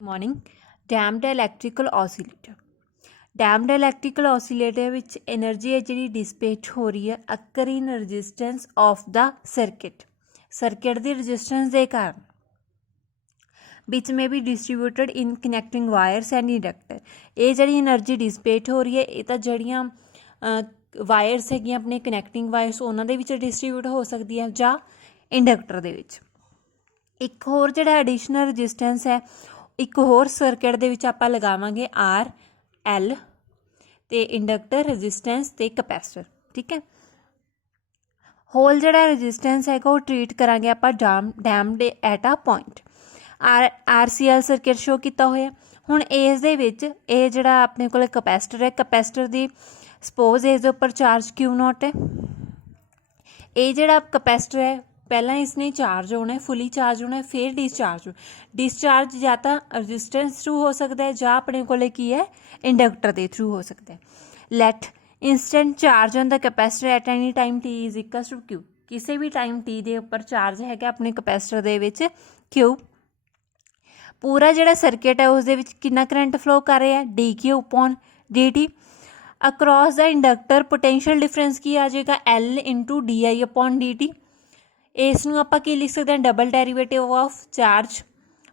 Morning damped electrical oscillator damped electrical oscillator which energy है जी dissipate हो रही है occur in resistance of the circuit की रजिस्टेंस के कारण विच में भी distributed in connecting wires and inductor ये जी एनर्जी डिसिपेट हो रही है ये तो जड़ियाँ वायरस है अपने कनैक्टिंग वायरस उन्होंने डिस्ट्रीब्यूट हो सकती है जां इंडक्टर दे विच। एक होर जिहड़ा एडिशनल रजिस्टेंस है एक होर सर्किट दे विच आपां लगावांगे आर एल ते इंडक्टर रजिस्टेंस ते कैपेसिटर। ठीक है, होल जिहड़ा रजिस्टेंस है वो ट्रीट करांगे आपां damped at a point. R C L circuit show किया होया। हुण इस दे विच ये जिहड़ा अपने कोल कैपेसिटर है कैपेसिटर दी सपोज इस दे उपर चार्ज क्यू नॉट है। ये जिहड़ा कैपेसिटर है पहला इसने चार्ज होना है फुली चार्ज होना है फिर डिस्चार्ज या तो रजिस्टेंस थ्रू हो सकता है या अपने को की है इंडक्टर के थ्रू हो सकता है। Let instant charge on the capacitor at any time T is equal to Q. किसी भी टाइम टी के उपर चार्ज है अपने कैपेसिटर दे विच क्यू। पूरा जिहड़ा सर्किट है उस दे विच कितना करंट फ्लो कर रहा है D Q upon D T. Across the inductor potential difference की आ जाएगा L into D I upon D T. इसनूं आपां की लिख सकते हैं double derivative of charge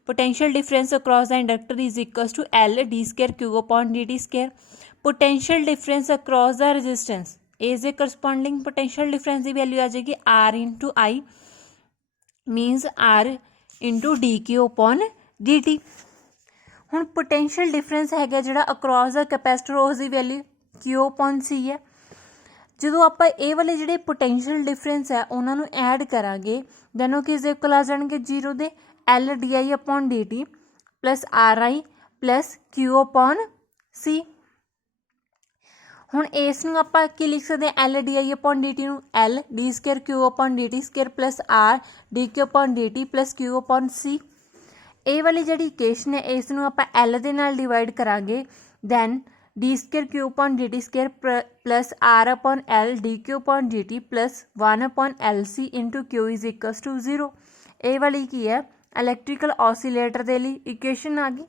potential difference across the inductor is equal to L D square Q upon D T square. Potential difference across the resistance is दे corresponding potential difference की value आ जाएगी R into I minus R into D Q upon D T. हुण potential difference है जिहड़ा across the capacitor उसकी value Q upon सी है। जो आप ये वाले जोड़े पोटेंशियल डिफरेंस है उन्होंने ऐड करांगे दैन वो किस इक्वल आ जाएंगे जीरो दे L D I upon D T plus R I plus Q upon C. हुण इसनूं आपां की लिख सकते हैं L D I upon D T L D square Q upon D T square plus R D Q upon D T plus Q upon C. ये वाली जी equation है इसनूं आपां एल दे नाल डिवाइड करांगे then D square Q upon D T square plus R upon L D Q upon D T plus 1 upon L C into Q is equals to 0। ये वाली की है इलैक्ट्रिकल ऑसीलेटर के लिए इक्वेशन आ गई।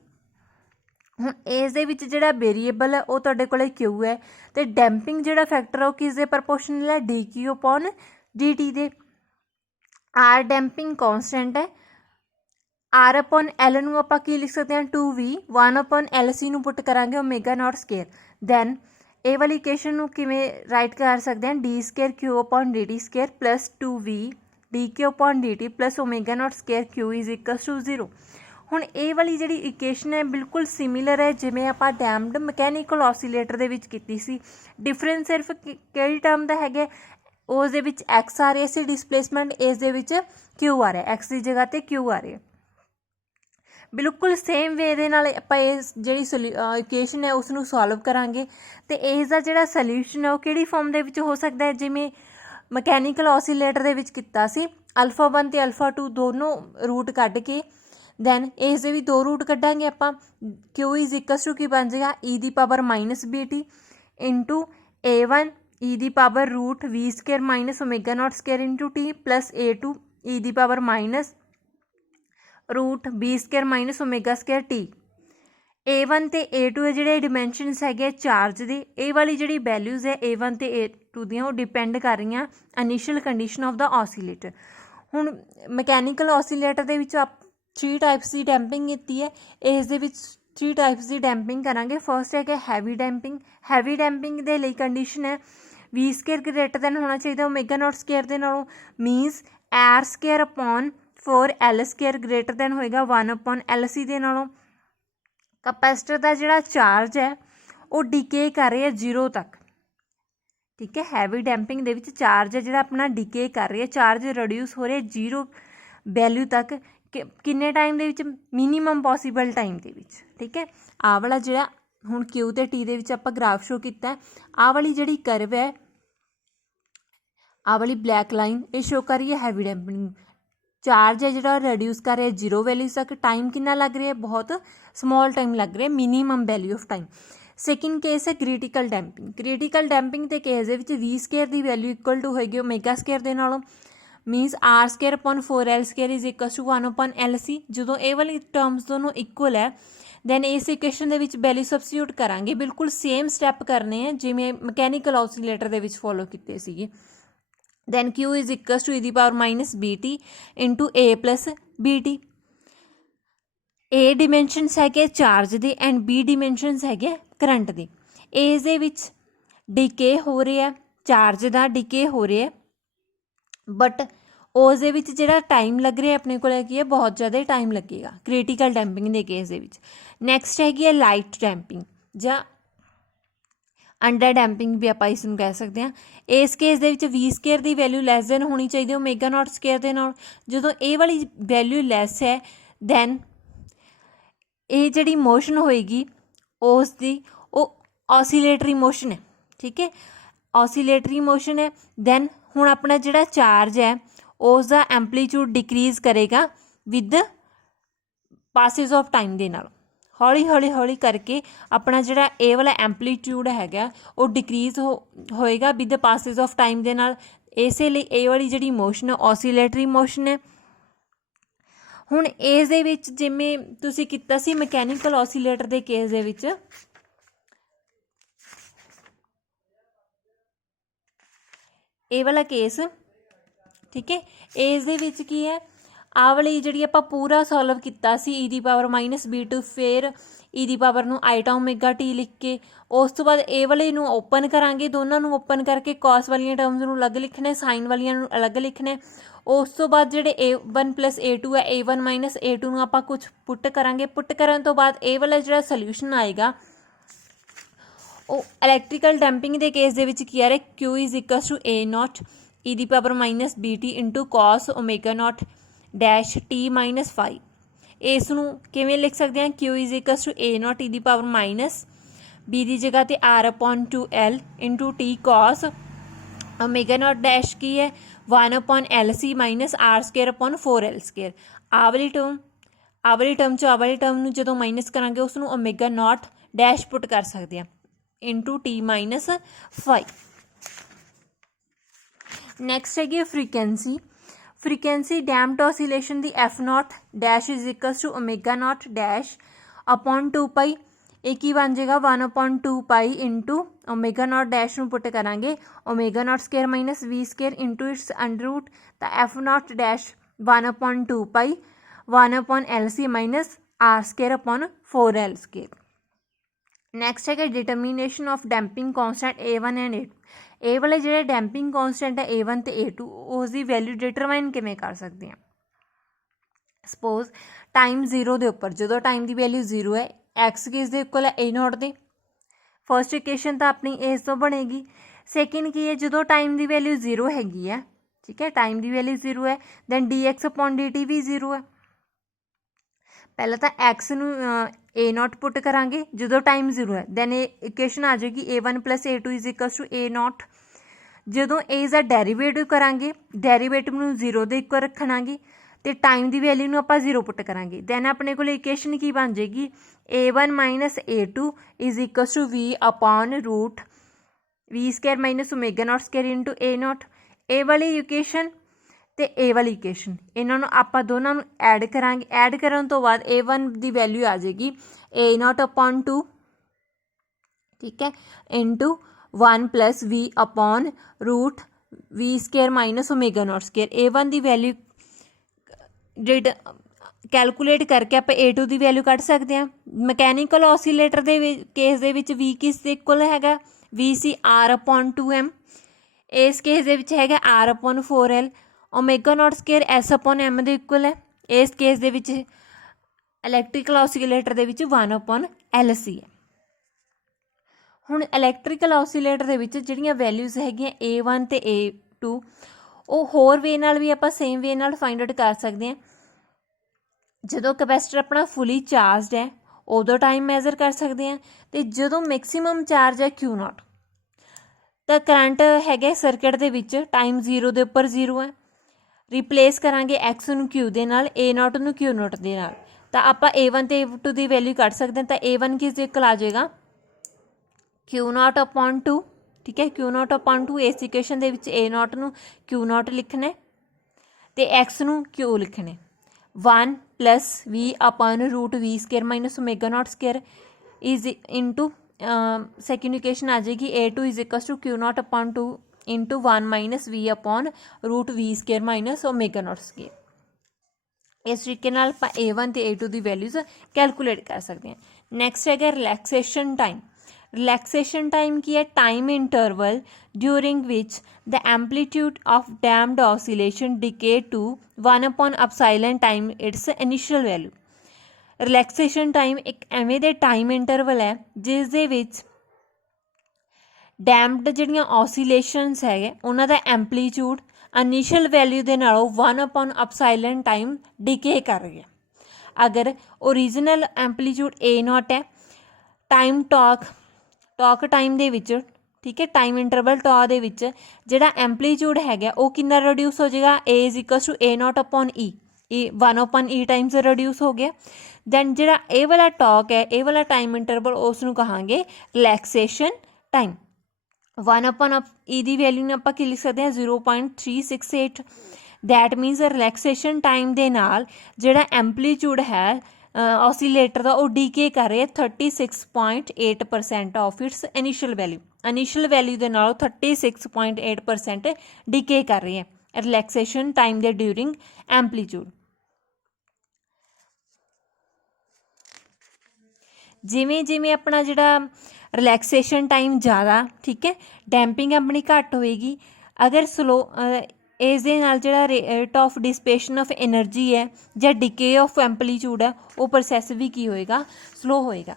हुण इस दे विच जिहड़ा वेरीएबल है वो तुहाडे कोले क्यू है तो डैंपिंग जिहड़ा फैक्टर है वो किस दे प्रपोर्शनल है D Q upon D T दे। आर डैंपिंग कॉन्सटेंट है आर अपॉन एल नूं आपां की लिख सकते हैं 2v 1 अपॉन एल सी नूं पुट करांगे ओमेगा नॉट स्केयर दैन ए वाली इक्वेशन नूं किवें राइट कर सकते हैं D square Q upon D T square plus 2v D Q upon D T plus omega not square Q is equal to 0। हुण ये वाली जिहड़ी इक्वेशन है बिल्कुल सिमिलर है जिवें आपां डैम्ड मैकेनिकल ऑसीलेटर दे विच कीती सी। डिफरेंस सिर्फ किहड़ी टर्म दा हैगा उस दे विच एक्स आ रहा सी डिसप्लेसमेंट इस दे विच क्यू आ रहा है एक्स की जगह ते क्यू आ रहा है। बिल्कुल सेम वे दे नाल आपां इस जिहड़ी इक्वेशन है उसनूं सॉल्व करांगे तो इसका जिहड़ा सल्यूशन है वो किहड़ी फॉर्म दे विच हो सकता है जिवें मैकेनिकल ऑसीलेटर दे विच कीता सी अल्फा 1 ते अल्फा 2 दोनों रूट कढ के दैन इस दे भी दो रूट कढांगे आपां क्यू इज इक्वल टू की बन जाएगा e the power minus B T into A one e the power root V square minus omega not square into T plus A two e the power minus root B square minus omega square T. A one तो A to है जोड़े डिमेंशनस है charge के ए वाली जी values है ए one तो A to दियाँ वो डिपेंड कर रही हैं initial condition of the oscillator. हुण मैकेनिकल ऑसीलेटर के विच आप 3 टाइप्स की डैंपिंग की है इस दे विच 3 टाइप्स की डैंपिंग करांगे। फर्स्ट है कि हैवी डैंपिंग के लिए कंडीशन है वी स्केयर ग्रेटर दैन होना चाहिए ओमेगा नॉट स्केयर के नालों minus R square upon 4 L square greater than होएगा 1 अपॉन एल सी दे नालों। कैपेसिटर का जिहड़ा चार्ज है वो डिके कर रहा है 0 तक। ठीक है, heavy damping they which charge है जिहड़ा अपना डिके कर रहा है चार्ज रिड्यूस हो रहा है 0 वैल्यू तक किन्ने टाइम दे विच मिनीमम पॉसीबल टाइम दे विच। ठीक है, आ वाला जिहड़ा हुण क्यू ते टी दे विच आपां ग्राफ शो कीता है आ वाली जिहड़ी करव है आ वाली ब्लैक लाइन ये शो कर रही है हैवी डैंपिंग चार्ज है जो रिड्यूस कर रहा है 0 वैल्यू तक टाइम कितना लग रहा है बहुत स्मॉल टाइम लग रहा है minimum value of time. Second case है क्रिटिकल डैंपिंग के केस वी स्केयर की वैल्यू इक्वल टू होएगी ओमेगा स्केयर के नालों minus R square upon 4L square is equal to 1/LC। जो ये वाली टर्म्स दोनों इक्वल है दैन इस इक्वेशन ਦੇ ਵਿੱਚ वैल्यू सबस्टिट्यूट करांगे। बिल्कुल सेम स्टैप करने हैं जिमें मैकेनिकल ऑसीलेटर ਦੇ ਵਿੱਚ फॉलो किए ਸੀਗੇ। Then Q is equal to e⁻−bt into A plus BT। A dimensions है चार्ज दे एंड बी डिमेंशनस है करंट दे। इस दे विच डिके हो रहा है, चार्ज का डिके हो रहा है, बट उस दे विच जिहड़ा टाइम लग रहा है अपने को है बहुत ज़्यादा टाइम लगेगा क्रिटिकल डैंपिंग के केस दे विच। नैक्सट हैगी है लाइट डैंपिंग जां अंडर डैंपिंग भी आप इसनूं कह सकते हैं। इस केस दे विच वी स्केयर की वैल्यू लैस दैन होनी चाहिए ओमेगा नॉट स्केयर के नाल। जो ये वाली वैल्यू लैस है दैन ये जी मोशन होएगी उसकी वो ऑसीलेटरी मोशन है, ठीक है, ऑसीलेटरी मोशन है। दैन हुण अपना जिहड़ा चार्ज है उसका एंपलीट्यूड डिक्रीज़ करेगा विद पासिस ऑफ टाइम दे नाल। हौली हौली हौली करके अपना जिहड़ा ए वाला एंपलीट्यूड हैगा वो डिक्रीज़ होएगा विद पासिस ऑफ टाइम दे नाल। इसे लिए ए वाली जिहड़ी मोशन है ऑसीलेटरी मोशन है। हुण इस दे विच जिवें तुसीं कीता सी मैकेनिकल ऑसीलेटर के केस दे विच ये वाला केस, ठीक है, इस दे विच की है आ वाली जिहड़ी आपां पूरा सॉल्व कीता सी e⁻−b2 फिर e⁻⁻ लिख के उस तो बाद ए वाले नूं ओपन करांगे, दोनों नूं ओपन करके कॉस वालियां टर्म्स नूं अलग लिखना है, साइन वालियां नूं अलग लिखना है। उस तो बाद जिहड़े A1 + A2 है A1 - A2 नूं आपां कुछ पुट करांगे। पुट करन तो बाद ए वाला जिहड़ा सोल्यूशन आएगा वो इलैक्ट्रिकल डैंपिंग के केस दे विच की आ रहा Q is equal to A0 e⁻−bt into cos omega not dash t-5। इसनूं किवें लिख सकते हैं Q is equal to A0 e⁻b की जगह ते r/2L into t cos omega not dash की है 1/LC - r square upon 4L square. आवली टर्म चो आवली टर्म नूं जदों माइनस करांगे उसनूं ओमेगा नॉट डैश पुट कर सकते हैं इंटू t-5। नैक्सट हैगी फ्रीकेंसी डैम्प्ड ऑसीलेशन दी f0 dash is equal to omega not dash upon 2π। एक ही बन जाएगा 1/2π इंटू ओमेगा नॉट डैश नूं पुट करांगे omega not square minus V square into its under root तो f0 dash 1/2π 1/LC minus r square upon 4L square. Next है determination of damping constant A1 and A2। ए वाले जो damping constant है A1 तो A2 उसकी value determine किवें कर सकते हैं। सपोज टाइम 0 के उपर जो टाइम की वैल्यू 0 है एक्स किस दे इक्वल है A0 दे। फर्स्ट इक्वेशन तो अपनी इस तो बनेगी। सैकेंड की है जो टाइम की वैल्यू 0 हैगी है, ठीक है, टाइम की वैल्यू 0 है दैन dx/dt भी 0 है। पहले तो एक्स नूं A0 पुट करांगे जो टाइम 0 है दैन इक्वेशन आ जाएगी A1 + A2 is equal to A0। जो ए का डेरीवेटिव करांगे डेरीवेटिव नूं 0 के इक्वल रखणांगे तो टाइम की वैल्यू नूं आपां 0 पुट करांगे दैन अपने को इक्वेशन की बन जाएगी A1 - A2 is equal to V/रूट V square minus omega not square into A0। ए वाली इक्वेशन तो ए वाली इक्वेशन इन्हों आप दोनों ऐड करांगे। ऐड करन तो बाद A1 की वैल्यू आ जाएगी A0/2, ठीक है, इंटू 1 + V/रूट V square minus omega not square. A1 की वैल्यू कैलकुलेट करके आप A2 की वैल्यू कढ़ सकते हैं। मैकेनिकल ऑसीलेटर के केस दे विच V किस दे इक्वल हैगा VC r/2m। इस केस दे विच हैगा r/4L। Omega naught square S/m दे इक्वल है। इस केस दे विच इलैक्ट्रिकल ऑसीलेटर दे विच 1/LC है। हुण इलैक्ट्रिकल ऑसीलेटर दे विच जिहड़ियां वैल्यूज़ हैगियां A1 ते A2 वो होर वे नाल भी आपां सेम वे नाल फाइंड आउट कर सकते हैं। जो कैपेसिटर अपना फुली चार्जड है उदों टाइम मैजर कर सकते हैं तो जो मैक्सीमम चार्ज है Q0 तो करंट है सर्किट के विच टाइम 0 के उपर 0 है। रिप्लेस करांगे एक्स नूं Q दे नाल A0 नूं Q0 दे नाल तो आप A1 ते A2 की वैल्यू कढ़ सकते हैं। तो A1 किस इक्वल आ जाएगा Q0/2, ठीक है, Q0/2 इस इक्वेशन दे विच A0 नूं Q0 लिखना है ਤੇ x ਨੂੰ q ਲਿਖਣੇ 1 plus v upon root v square minus omega not square is into second equation आ जाएगी a2 is equals to q naught upon 2 into 1 minus v upon root v square minus omega not square. इस तरीके नाल आपां a1 ते a2 दी values calculate कर सकते हैं। नैक्सट है रिलैक्सेशन टाइम। रिलैक्सेशन टाइम की है time interval during which the amplitude of damped oscillation decay to 1 upon epsilon time it's initial value. Relaxation time एक एवें दे टाइम इंटरवल है जिस दे विच डैम्ड जिहड़ियां ऑसिलेशनस है उन्हां दा एम्पलीट्यूड इनिशियल वैल्यू दे नालों 1 अपॉन अपसाइलन टाइम डिके कर रही है। अगर ओरिजिनल एम्पलीट्यूड ए नॉट है टाइम टॉक टाइम दे विच ठीक है टाइम इंटरवल टॉ दे विच जिहड़ा एम्पलीट्यूड हैगा वो कितना रिड्यूस हो जाएगा A is equals to A naught upon e 1 upon e times reduce हो गया। दैन जिहड़ा ए वाला टॉक है ए वाला टाइम इंटरवल उसनूं कहांगे रिलैक्सेशन टाइम। 1 अपॉन ई दी वैल्यू ने आपां की लिख सकते हैं 0.368 दैट मीनस रिलैक्सेशन टाइम दे नाल जिहड़ा एम्पलीट्यूड है ऑसीलेटर का वो डीके कर रहे 36.8% of its initial value. Initial value के नालों 36.8% डीके कर रही है रिलैक्सेशन टाइम दे ड्यूरिंग एम्पलीट्यूड। जिमें जिमें अपना जिहड़ा रिलैक्सेशन टाइम ज़्यादा ठीक है डैंपिंग अपनी घट होएगी। अगर स्लो इस दे नाल जिहड़ा rate of dissipation of energy है या डिके ऑफ एम्पलीट्यूड है वो प्रोसैस भी की होएगा स्लो होएगा।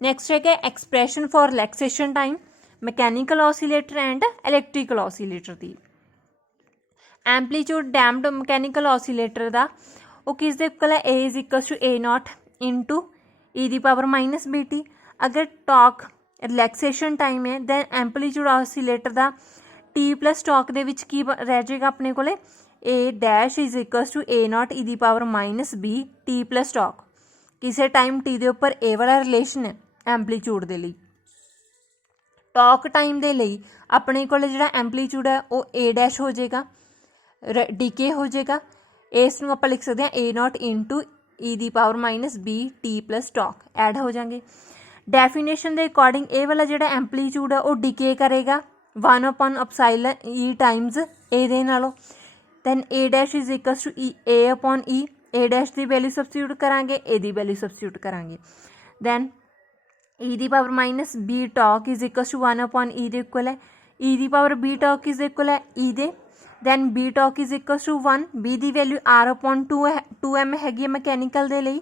नैक्सट है expression for relaxation time mechanical oscillator and electrical oscillator दी। एम्पलीट्यूड डैम्ड मैकेनिकल ऑसीलेटर का वो किस दे इक्वल है A is equals to A naught into e the power minus B T. अगर टॉक रिलैक्सेशन टाइम है then amplitude oscillator का T plus tau दे विच की रह जाएगा अपने को A dash is equals to A naught E the power minus B T plus talk. किसी टाइम टी दे उपर ए वाला रिलेशन है एम्पलीट्यूड दे लई। टॉक टाइम दे लई अपने को जिहड़ा एम्पलीट्यूड है वो ए डैश हो जाएगा डीके हो जाएगा। इस नूं आपां लिख सकते हैं A naught into e the power minus B T plus tau add हो जाएंगे। डेफिनेशन के अकॉर्डिंग ए वाला जिहड़ा एम्पलीट्यूड है वो डीके करेगा 1 upon epsilon e times a दे नालों। Then a dash is equals to e a upon e a dash की वैल्यू सबस्टिट्यूट करांगे ए दी वैल्यू सबस्टिट्यूट करांगे। Then e the power minus b tau is equals to 1 upon e दे equal है e the power b tau is equal है e दे। Then b tau is equals to 1 b दी value r upon 2m हैगी mechanical दे लई।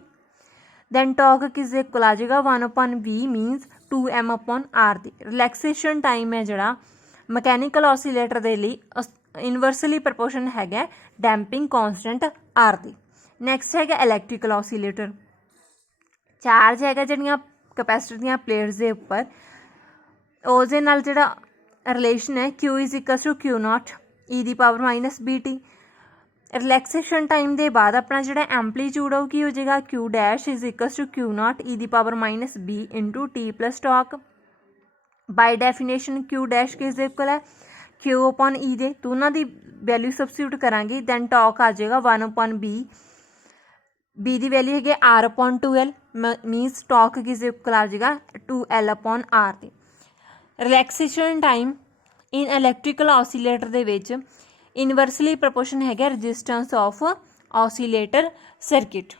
Then टॉक किस इक्वल आ जाएगा 1 upon V minus 2m upon R दी। रिलैक्सेशन टाइम है जिहड़ा मैकेनिकल ऑसीलेटर दे लई इनवर्सली प्रपोर्शन है डैंपिंग कॉन्सटेंट आर दी। नैक्सट है इलैक्ट्रिकल ऑसीलेटर। चार्ज है जिहड़ियां कैपेसिटर दियां प्लेट्स के उपर उस दे नाल जिहड़ा रिलेशन है Q is equals to Q not E the power minus B T. Relaxation time के बाद अपना जिहड़ा एम्पलीट्यूड है वो की हो जाएगा Q dash is equals to Q not E the power minus B into T plus talk. By definition Q dash किस इक्वल है क्यू अपॉन ई दे दोनों की वैल्यू सबस्टिट्यूट करांगे। दैन टॉक आ जाएगा 1 अपॉन बी दी वैल्यू है R upon 2l minus talk किस इक्वल आ जाएगा 2l अपॉन आर दी। Relaxation time in electrical oscillator दे विच इनवर्सली प्रपोर्शन है रजिस्टेंस ऑफ ऑसीलेटर सर्किट।